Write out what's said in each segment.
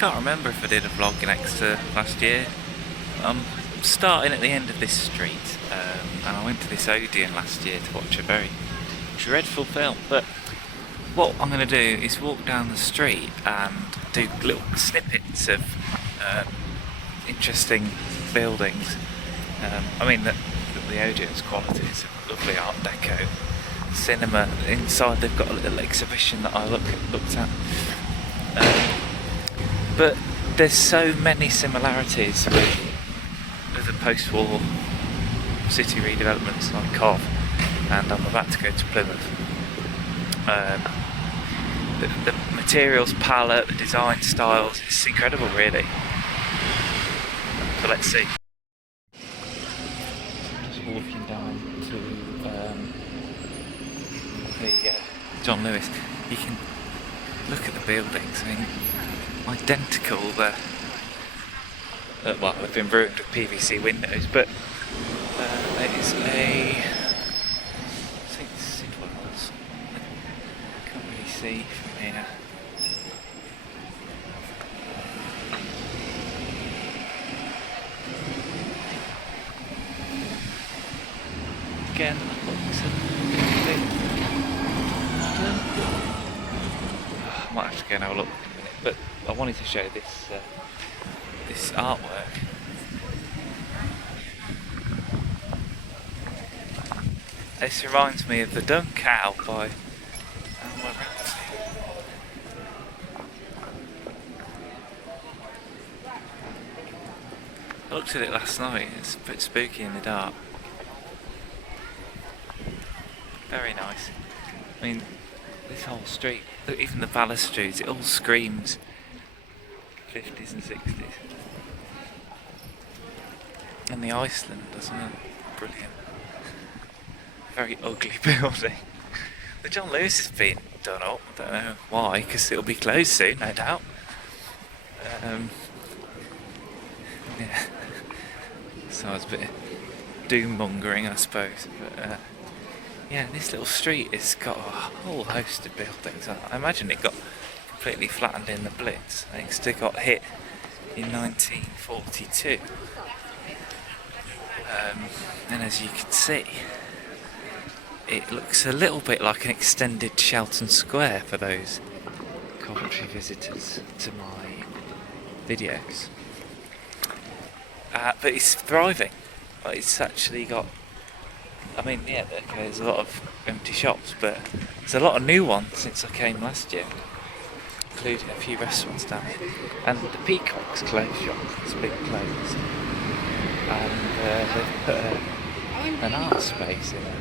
can't remember if I did a vlog in Exeter last year. I'm starting at the end of this street, and I went to this Odeon last year to watch a very dreadful film. But what I'm going to do is walk down the street and do little snippets of interesting buildings. I mean, the Odeon's quality is a lovely Art Deco cinema. Inside they've got a little exhibition that I looked at. But there's so many similarities with the post-war city redevelopments like Cov, and I'm about to go to Plymouth. The materials palette, the design styles, it's incredible really. So let's see. Just walking down to the John Lewis. You can look at the buildings. I mean, identical. Well, they've been ruined with PVC windows, but it is I think Sidwell's. I can't really see from here. Again, looks a bit. I might have to go and have a look in a minute, but I wanted to show this artwork. This reminds me of the Dun Cow by I looked at it last night. It's a bit spooky in the dark. Very nice. I mean, this whole street, even the balustrades, it all screams 50s and 60s. And the Iceland, doesn't it? Brilliant. Very ugly building. The John Lewis has been done up. I don't know why, because it'll be closed soon, no doubt. Yeah. So it's a bit doom mongering, I suppose. But yeah, this little street has got a whole host of buildings. I imagine it got completely flattened in the Blitz. Exeter got hit in 1942. And as you can see, it looks a little bit like an extended Shelton Square for those Coventry visitors to my videos. But it's thriving. It's actually got, I mean, yeah, okay, there's a lot of empty shops, but there's a lot of new ones since I came last year, including a few restaurants down here. And the Peacock's clothes shop has been closed. And they've put an art space in there.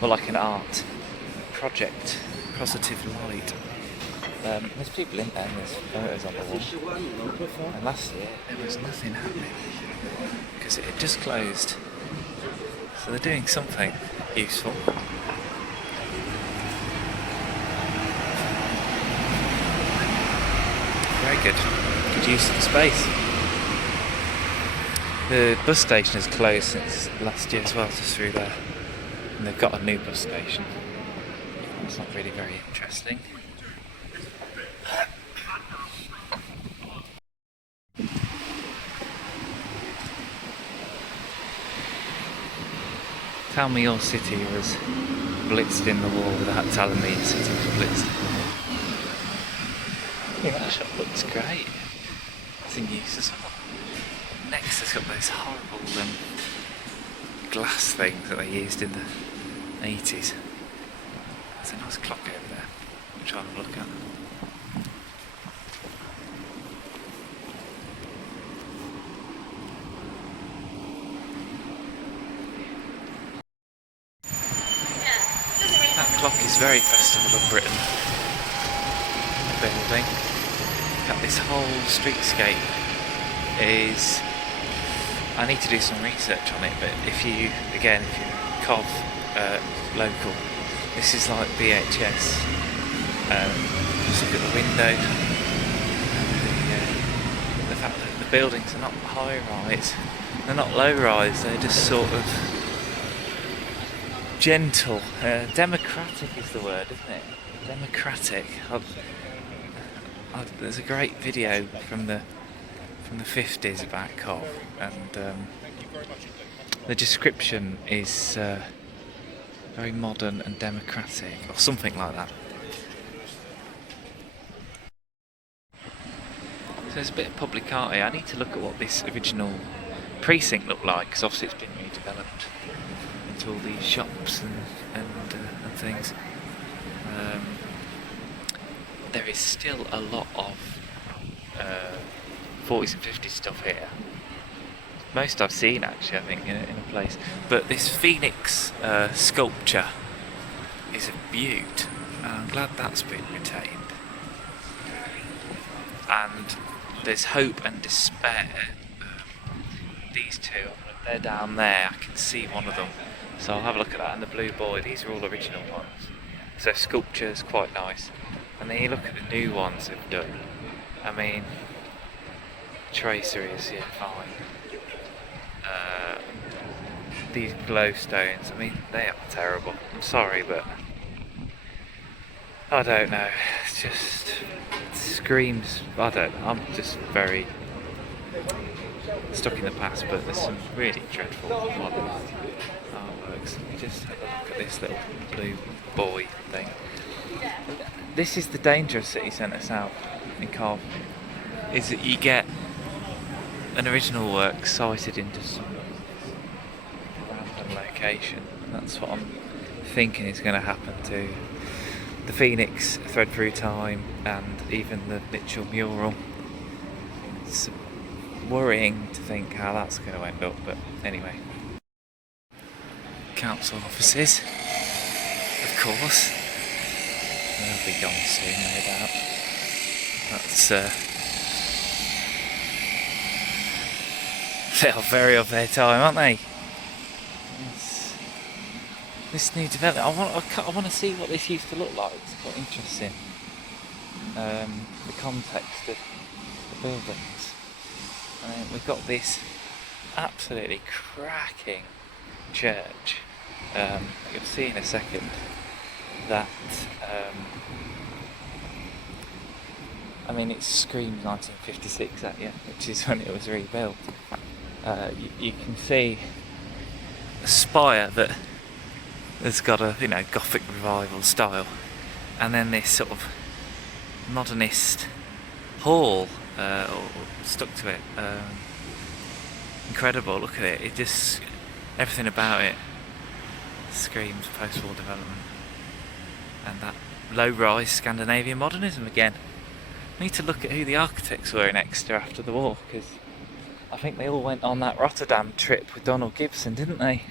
Well, like an art project, positive light. There's people in there and there's photos on the wall. And last year there was nothing happening because it had just closed. So they're doing something useful. Very good. Good use of the space. The bus station has closed since last year as well, just through there. And they've got a new bus station. That's not really very interesting. Tell me your city was blitzed in the wall without telling me your city was blitzed. Yeah, that shop looks great. It's in use as well. Next has got those horrible glass things that they used in the 80s. There's a nice clock over there, which I'll have a look at. That clock is very Festival of Britain building. This whole streetscape is, I need to do some research on it, but if you're Cov local, this is like BHS. Just look at the window and the fact that the buildings are not high rise, they're not low rise, they're just sort of gentle. Democratic is the word, isn't it? Democratic. there's a great video from the 50s about Cov, and the description is very modern and democratic, or something like that. So there's a bit of public art here. I need to look at what this original precinct looked like, because obviously it's been redeveloped into all these shops and things. There is still a lot of 40s and 50s stuff here. Most I've seen, actually, I think, in a place. But this Phoenix sculpture is a beaut, and I'm glad that's been retained. And there's hope and despair. These two, they're down there. I can see one of them, so I'll have a look at that. And the Blue Boy, these are all original ones. So sculpture's quite nice. And then you look at the new ones they've done. I mean, tracery is fine. These glowstones, I mean, they are terrible. I'm sorry, but I don't know. It's just screams. I don't know. I'm just very stuck in the past, but there's some really dreadful modern artworks. You just have a look at this little Blue Boy thing. This is the danger of city centre south in Cov, is that you get an original work sited into some random location, and that's what I'm thinking is going to happen to the Phoenix Thread Through Time and even the Mitchell mural. It's worrying to think how that's going to end up, but anyway. Council offices, of course. They'll be gone soon, no doubt. That's they are very of their time, aren't they? This new development. I want to see what this used to look like. It's quite interesting. The context of the buildings. And we've got this absolutely cracking church. You'll see in a second that I mean, it screams 1956 at you, which is when it was rebuilt. You can see a spire that has got a Gothic revival style, and then this sort of modernist hall stuck to it. Incredible. Look at it. It just, everything about it screams post-war development, and that low-rise Scandinavian modernism again. I need to look at who the architects were in Exeter after the war, because I think they all went on that Rotterdam trip with Donald Gibson, didn't they?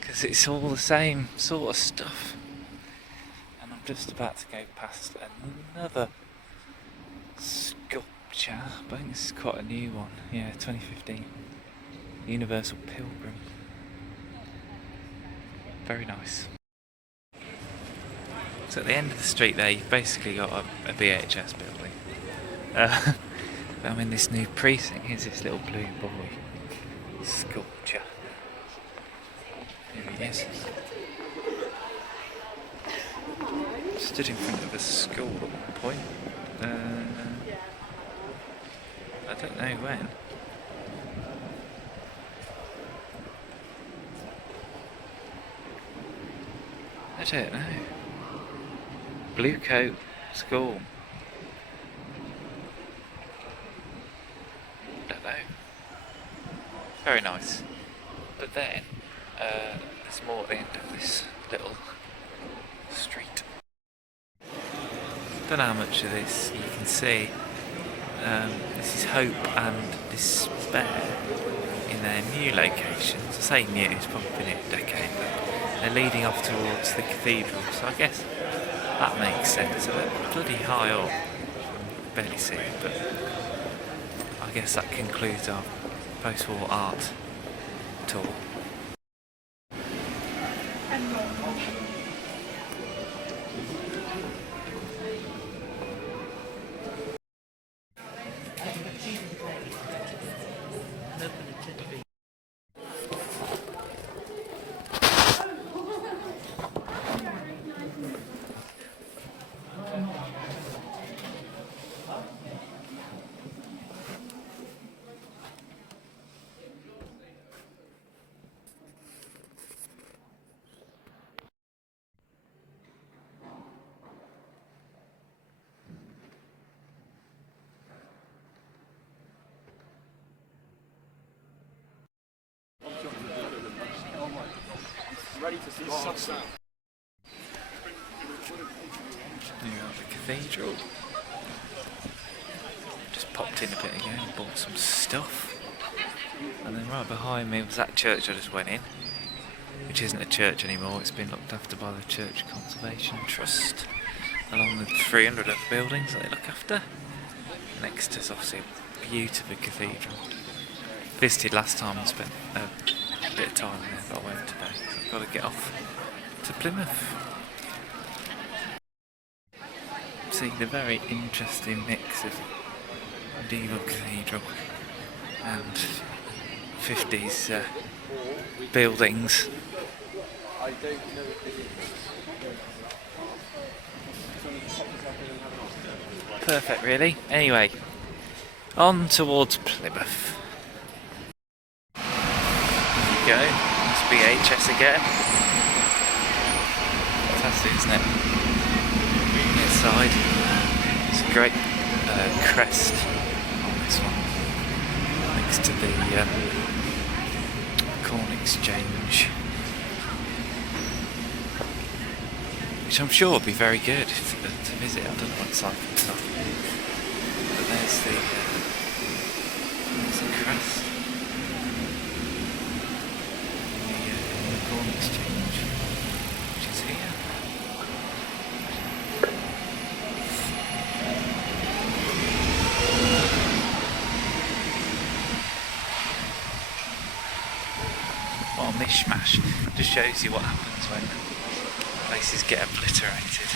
Because it's all the same sort of stuff. And I'm just about to go past another sculpture. I think this is quite a new one. Yeah, 2015. Universal Pilgrim. Very nice. So at the end of the street there, you've basically got a VHS building. I'm in this new precinct. Here's this little Blue Boy sculpture. Here he is. Stood in front of a school at one point. I don't know when. I don't know. Blue coat school. Don't know. Very nice. But then there's more at the end of this little street. Don't know how much of this you can see. This is hope and despair in their new locations. I say new, it's probably been here a decade, but they're leading off towards the cathedral, so I guess that makes sense. They're bloody high up. Barely see it, but I guess that concludes our post-war art tour. Here at the cathedral. Just popped in a bit again, bought some stuff. And then right behind me was that church I just went in, which isn't a church anymore. It's been looked after by the Church Conservation Trust, along with 300 other buildings that they look after. Next is obviously a beautiful cathedral. Visited last time and spent a bit of time there, but I won't today. So I've got to get off to Plymouth. See the very interesting mix of medieval cathedral and 50s buildings. Perfect, really. Anyway, on towards Plymouth. There you go. It's BHS again. Fantastic, isn't it? Inside. It's a great crest on this one, next to the Corn Exchange, which I'm sure would be very good to visit. I don't know what it's like and stuff, but there's the crest in the Corn Exchange, which is here. What a mishmash. Just shows you what happens when places get obliterated.